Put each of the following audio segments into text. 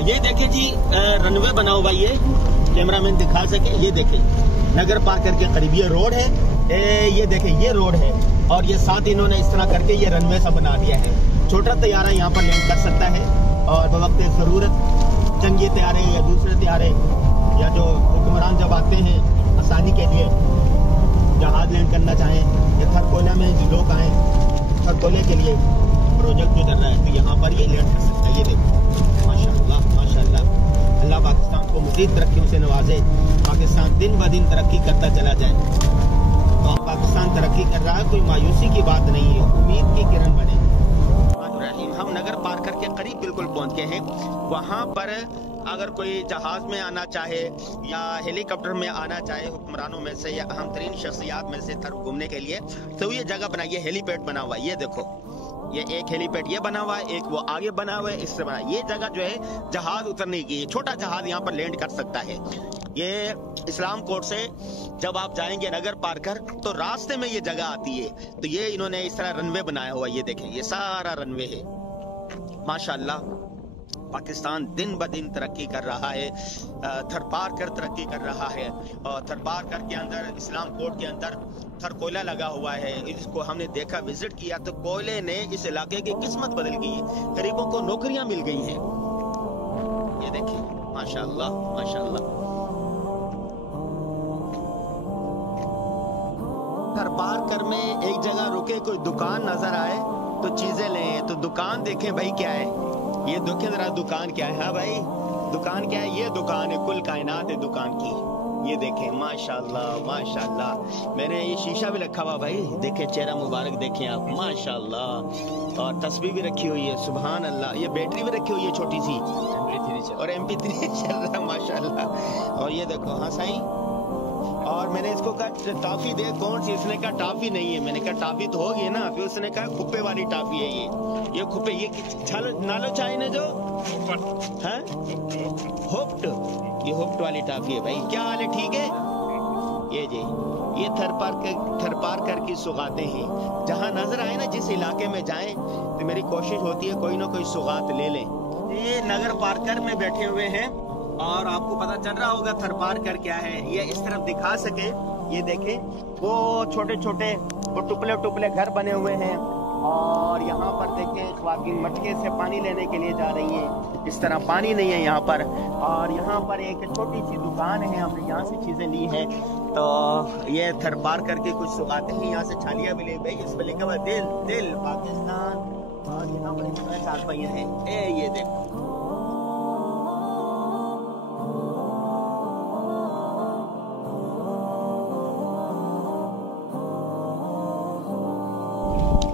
ये देखे जी रनवे बना हुआ, ये कैमरामैन दिखा सके, ये देखे नगर पार्कर के करीब ये रोड है। ये देखे ये रोड है और ये साथ इन्होंने इस तरह करके ये रनवे सा बना दिया है। छोटा तैयारा यहाँ पर लैंड कर सकता है और बवक्त ज़रूरत जंगी तैयारे या दूसरे तैयारे या जो हुक्मरान जब आते हैं आसानी के लिए जहाज लैंड करना चाहें या थरकोला में जो लोग आए थरकोले के लिए प्रोजेक्ट जो चल रहा है तो यहाँ पर ये लैंड कर सकता है। ये देखो माशाल्लाह माशाल्लाह, अल्लाह पाकिस्तान को मज़ीद तरक्कियों से नवाजे, पाकिस्तान दिन ब दिन तरक्की करता चला जाए। तो पाकिस्तान तरक्की कर रहा है, कोई मायूसी की बात नहीं है, उम्मीद की किरण बने। हम नगर पार्कर के करीब बिल्कुल पहुंच गए हैं। वहां पर अगर कोई जहाज में आना चाहे या हेलीकॉप्टर में आना चाहे हुक्मरानों में से या अहम तरीन शख्सियात में से घूमने के लिए, तो ये जगह बनाई है, हेलीपैड बना हुआ है। ये देखो ये एक हेलीपैड ये बना हुआ है, एक वो आगे बना हुआ है, इससे बना। ये जगह जो है जहाज उतरने की, छोटा जहाज यहाँ पर लैंड कर सकता है। ये इस्लाम कोर्ट से जब आप जाएंगे नगर पार्कर तो रास्ते में ये जगह आती है, तो ये इन्होंने इस तरह रनवे बनाया हुआ। ये देखें ये सारा रनवे है। माशाल्लाह पाकिस्तान दिन ब दिन तरक्की कर रहा है, थरपारकर तरक्की कर रहा है। और थरपारकर के अंदर इस्लाम कोर्ट के अंदर थरकोला लगा हुआ है। इसको हमने देखा, विजिट किया, तो कोयले ने इस इलाके की किस्मत बदल गई, गरीबों को नौकरियां मिल गई हैं। ये देखिए माशाल्लाह माशाल्लाह। थरपारकर में एक जगह रुके, कोई दुकान नजर आए तो चीजें लें, तो दुकान देखें भाई क्या है, ये देखें जरा दुकान क्या है। हाँ भाई दुकान क्या है, ये दुकान है, कुल कायनात है दुकान की। ये देखें माशाल्लाह माशाल्लाह। मैंने ये शीशा भी रखा हुआ भाई, देखें चेहरा मुबारक देखें आप माशाल्लाह। और तस्वीर भी रखी हुई है, सुभान अल्लाह। ये बैटरी भी रखी हुई है छोटी सी, और MP3 चल रहा है माशाल्लाह। और ये देखो हाँ साईं। और मैंने इसको कहा टॉफी दे, कौन सी? इसने कहा टॉफी नहीं है। मैंने कहा टॉफी तो होगी ना, फिर उसने कहा खुप्पे वाली टॉफी है ये खुप्पे, ये नालो चाय ने जो है होप्ट, ये होप्ट वाली टॉफी है भाई। क्या हाल है, ठीक है? ये जी ये थरपारकर की सौगातें हैं। जहाँ नजर आए ना, जिस इलाके में जाएं तो मेरी कोशिश होती है कोई ना कोई सौगात ले लें। ये नगर पार्कर में बैठे हुए हैं और आपको पता चल रहा होगा थरपारकर क्या है। ये इस तरफ दिखा सके, ये देखें वो छोटे छोटे वो टुकड़े टुकड़े घर बने हुए हैं। और यहाँ पर देखें ख्वातीन मटके से पानी लेने के लिए जा रही हैं। इस तरह पानी नहीं है यहाँ पर। और यहाँ पर एक छोटी सी दुकान है, हमने यहाँ से चीजें ली हैं। तो ये थरपारकर के कुछ सौगातें हैं, यहाँ से छालियाँ भी ले भाई। इस पर लिखा हुआ दिल दिल पाकिस्तान। और यहाँ पर चार पहिए हैं, ये देखो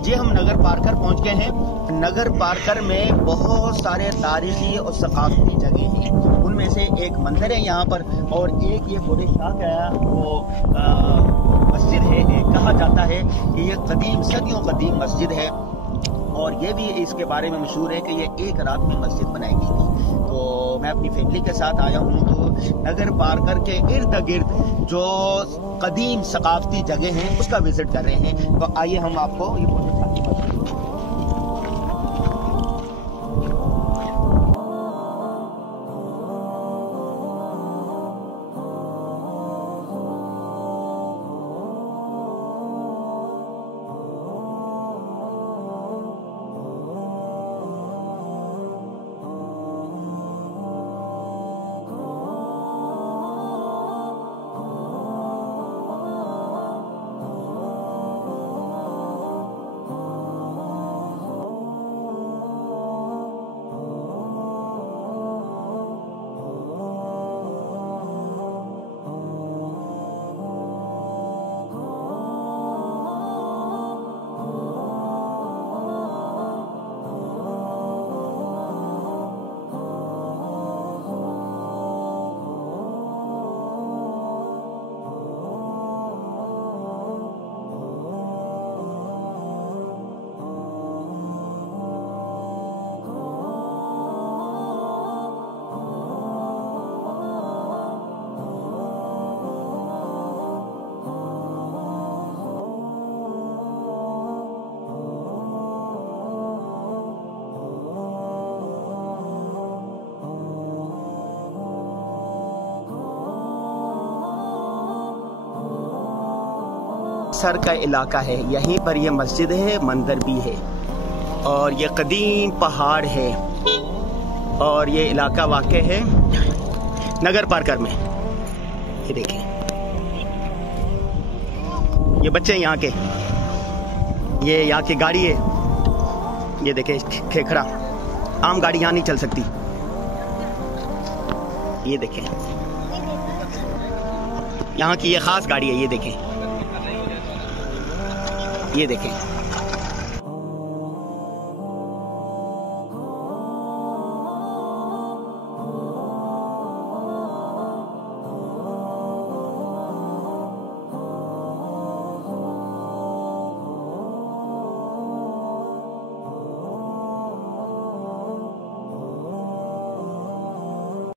जी। हम नगर पार्कर पहुंच गए हैं। नगर पार्कर में बहुत सारे तारीखी और सकाफती जगह हैं, उनमें से एक मंदिर है यहाँ पर, और एक ये बुरे शाह का वो मस्जिद है। कहा जाता है कि ये कदीम, सदियों कदीम मस्जिद है, और ये भी इसके बारे में मशहूर है कि ये एक रात में मस्जिद बनाई गई थी। तो मैं अपनी फैमिली के साथ आया हूँ, तो नगर पार्कर के इर्द गिर्द जो कदीम सकाफती जगह हैं उसका विजिट कर रहे हैं। तो आइए हम आपको ये अमृतसर का इलाका है। यहीं पर ये मस्जिद है, मंदिर भी है और ये कदीम पहाड़ है और ये इलाका वाक़ है नगर पार्कर में। ये देखिए, ये बच्चे यहाँ के, ये यहाँ की गाड़ी है। ये देखिए खेखड़ा, आम गाड़ी यहाँ नहीं चल सकती। ये देखें, यहाँ की ये खास गाड़ी है। ये देखें, ये देखें।